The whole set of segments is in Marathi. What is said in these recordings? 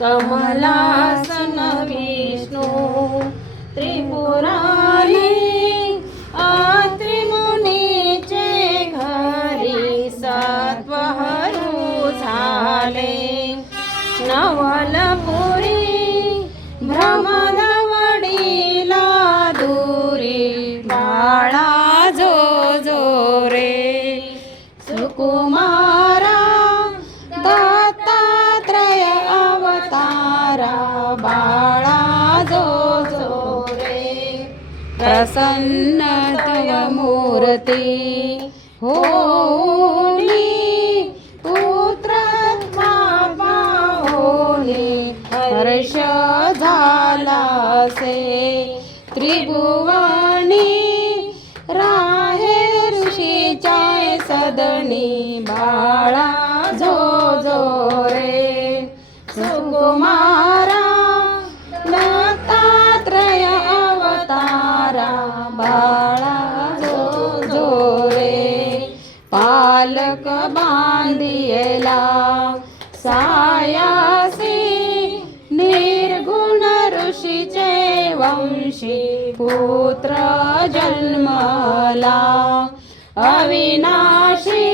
कमलासन विष्णू त्रिपुरारी अत्रि मुनीचे घरी सत्वहरू झाले नवलपुरी भ्रमदवडीला दुरी बाळा जो जो रे सुकुमारा दत्तात्रय अवतारा बाळा जो जो रे प्रसन्न तव मूर्ती होनी पुत्रत्वा पाहोनी हर्ष झाला से त्रिभुवनी राहे ऋषीच्या सदनी बाळा जो जो रे सुकुमारा दत्तात्रय अवतारा बाळा जो जो रे पालक बांधियला सायासी निर्गुण ऋषीचे वंशी पुत्र जन्मला अविनाशी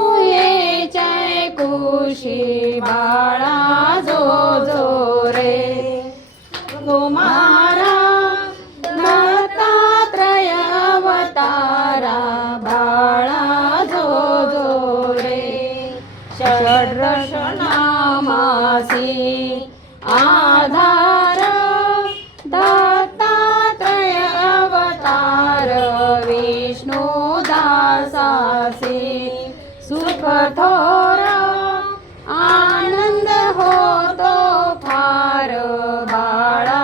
अतृयेचे कुशी बाळा जो जो रे कुमारा दत्तात्रय अवतारा बाळा जो जो रे षड्रश नामासी आधार दत्तात्रय अवतार विष्णू दासासी सुख थोर आनंद होतो फार बाळा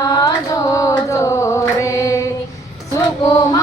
जो जो रे सुकुमार